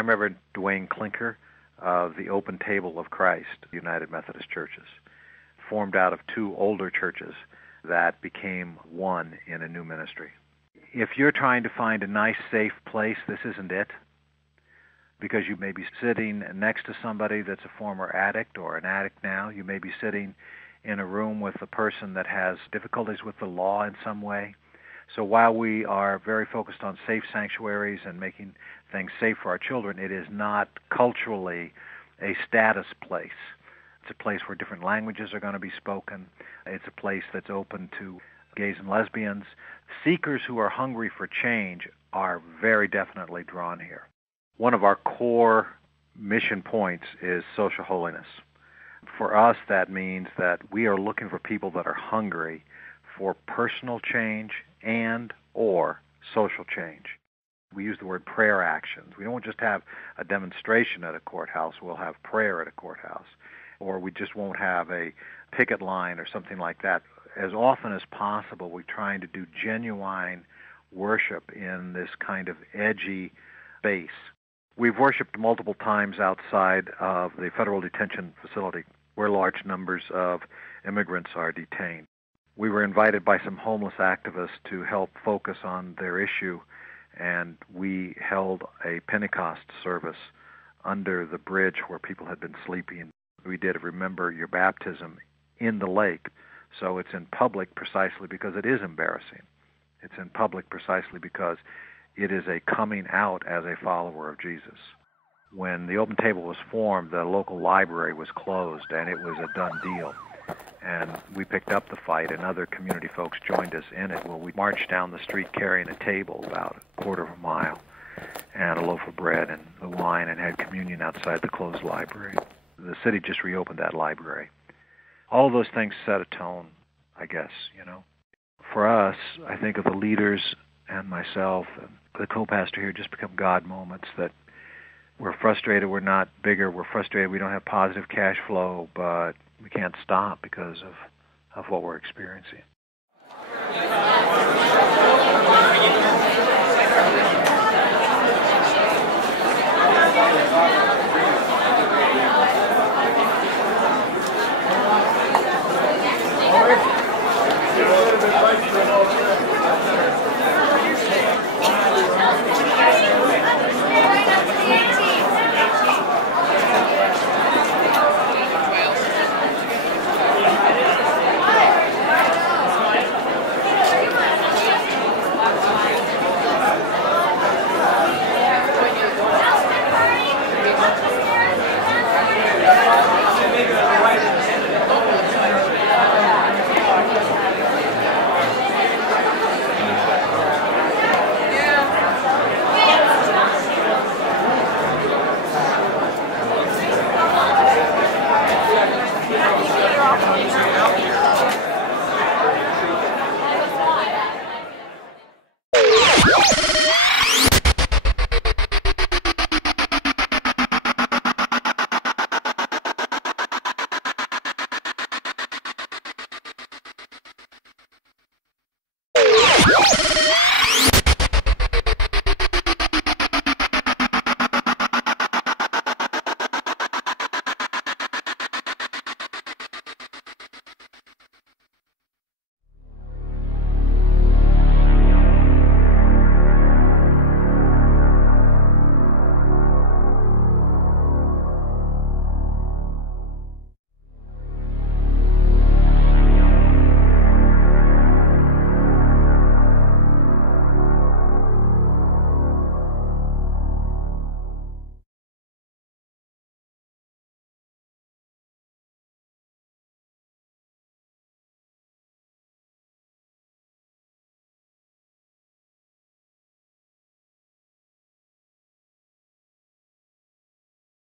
I'm Reverend Duane Clinker of the Open Table of Christ United Methodist Churches, formed out of two older churches that became one in a new ministry. If you're trying to find a nice, safe place, this isn't it, because you may be sitting next to somebody that's a former addict or an addict now. You may be sitting in a room with a person that has difficulties with the law in some way. So while we are very focused on safe sanctuaries and making things safe for our children, it is not culturally a status place. It's a place where different languages are going to be spoken. It's a place that's open to gays and lesbians. Seekers who are hungry for change are very definitely drawn here. One of our core mission points is social holiness. For us, that means that we are looking for people that are hungry for personal change and or social change. We use the word prayer actions. We don't just have a demonstration at a courthouse. We'll have prayer at a courthouse. Or we just won't have a picket line or something like that. As often as possible, we're trying to do genuine worship in this kind of edgy space. We've worshiped multiple times outside of the federal detention facility where large numbers of immigrants are detained. We were invited by some homeless activists to help focus on their issue, and we held a Pentecost service under the bridge where people had been sleeping. We did a Remember Your Baptism in the lake, so it's in public precisely because it is embarrassing. It's in public precisely because it is a coming out as a follower of Jesus. When the Open Table was formed, the local library was closed, and it was a done deal. And we picked up the fight, and other community folks joined us in it. Well, we marched down the street carrying a table about a quarter of a mile and a loaf of bread and the wine and had communion outside the closed library. The city just reopened that library. All of those things set a tone, I guess, For us, I think of the leaders and myself and the co-pastor here just become God moments that we're frustrated we're not bigger, we're frustrated we don't have positive cash flow, but we can't stop because of what we're experiencing.